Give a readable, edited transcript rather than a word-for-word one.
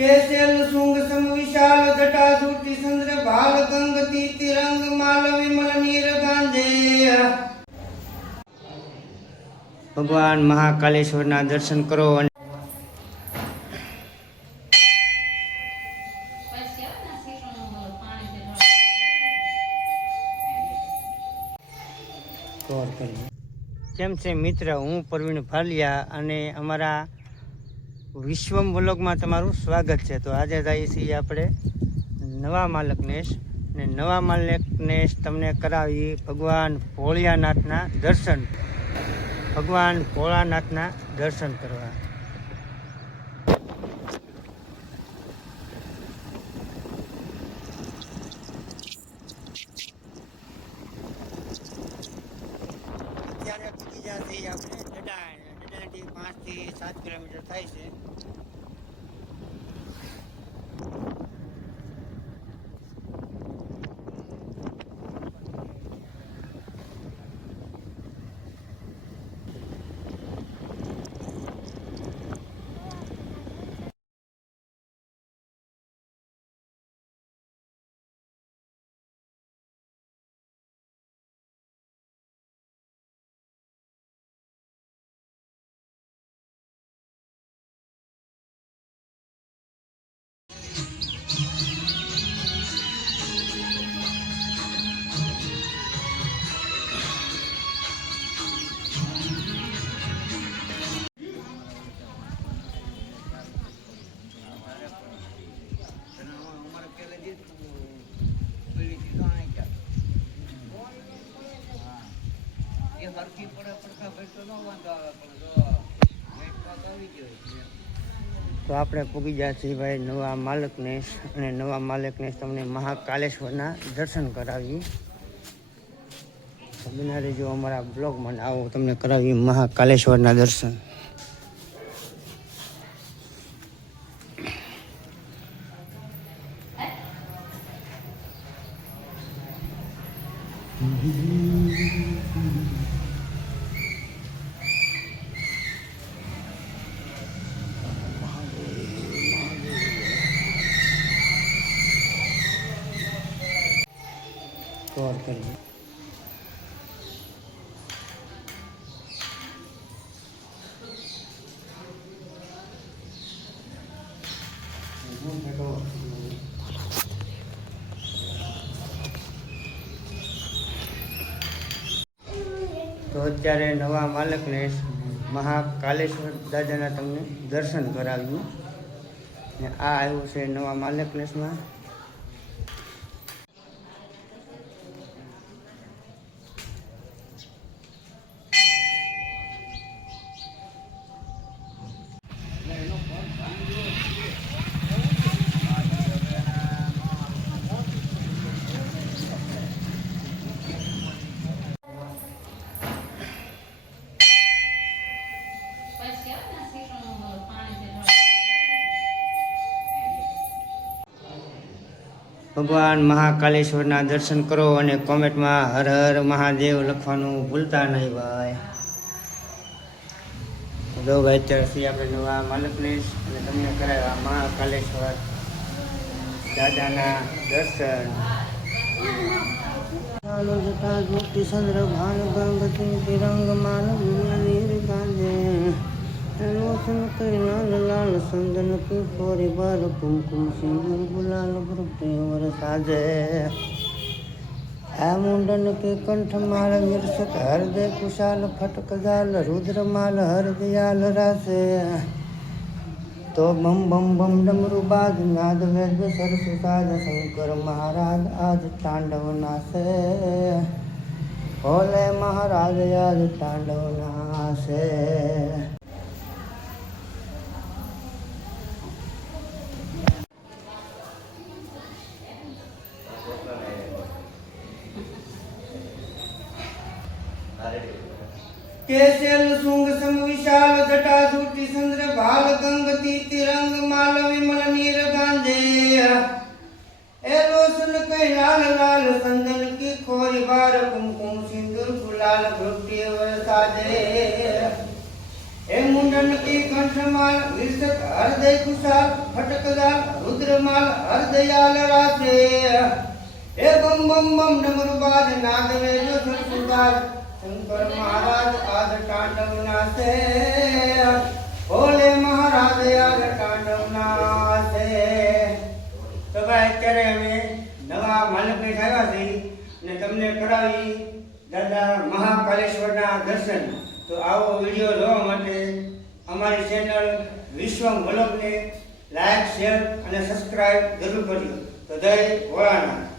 केशल शुंग सम विशाल जटा सूर्ति चंद्र भाल गंग तिरंग माल विमल नीर गांधे। भगवान महाकालेश्वर ना दर्शन करो। કેમ છે મિત્ર, હું પ્રવીણ ભાલિયા અને અમારા વિશ્વમ વ્લોગમાં તમારું સ્વાગત છે। તો આજે જઈએ છીએ આપણે નવા માલકનેશ ને નવા માલકનેશ તમને કરાવી ભગવાન ભોળિયાનાથના દર્શન, ભગવાન ભોળાનાથના દર્શન કરવા। અત્યારે પૂકી જઈએ આપણે ડડાથી 5 થી 7 કિલોમીટર થાય છે। તો આપણે પૂગી ગયા છીએ ભાઈ નવા માલકનેશ, અને નવા માલકનેશ તમને મહાકાલેશ્વરના દર્શન કરાવી। બના રહેજો અમારા બ્લોગમાં, આવો તમને કરાવી મહાકાલેશ્વરના દર્શન। गौर करिए। તો અત્યારે નવા માલકનેશ મહાકાલેશ્વર દાદાના તમને દર્શન કરાવ્યું ને આ આવ્યું છે નવા માલકનેશમાં। ભગવાન મહાકાલેશ્વરના દર્શન કરો અને કોમેન્ટમાં હર હર મહાદેવ લખવાનું ભૂલતા નહીં ભાઈ। જો ભાઈ અત્યારથી આપણે નવા માલકનેશ અને તમને કરાવ્યા મહાકાલેશ્વર દાદાના દર્શન। ચંદ્ર ભાન ગંગ તિરંગ માલ નીર ગાંધે लाल लाल संदन की फोरी बार कुमकुम सिंदूर गुलाल प्रेम साजे। है मुंडन के कंठ माल विरसक हृदय कुशाल फटक जाल रुद्र माल हरदयाल रासे। तो बम बम बम डमरू बाज नाद वेद सरस साज शंकर महाराज आज तांडव नासे। भोले महाराज आज तांडव नासे। કેસેલ સુંગ સમ વિશાલ જટા જૂટી ચંદ્ર ભાલ ગંગ તિરંગ માલ વિમલ નીર ગાંધે એ રોશન કઈ લાલ લાલ સંદન की खोरी बार कुमकुम सिंदूर गुलाल भुट्टी वरसादे हे मुंडन की कंठमाल विरसत हृदय कुशाल फटकदाल रुद्रमाल हृदयाल रासे हे बम बम बम डमरुबाज नागरे जो सुंदर शंकर महाराज आज तांडव नाचे भोले महाराज आज तांडव नाचे तो भाई અત્યારે અમે નવા માલકને આવ્યા છીએ ને તમને કરાવી દાદા મહાકાલેશ્વરના દર્શન. તો આવો વિડીયો જોવા માટે અમારી ચેનલ વિશ્વમ વ્લોગને લાઈક શેર અને સબસ્ક્રાઇબ જરૂર કરજો. તો જય ભોળાનાથ.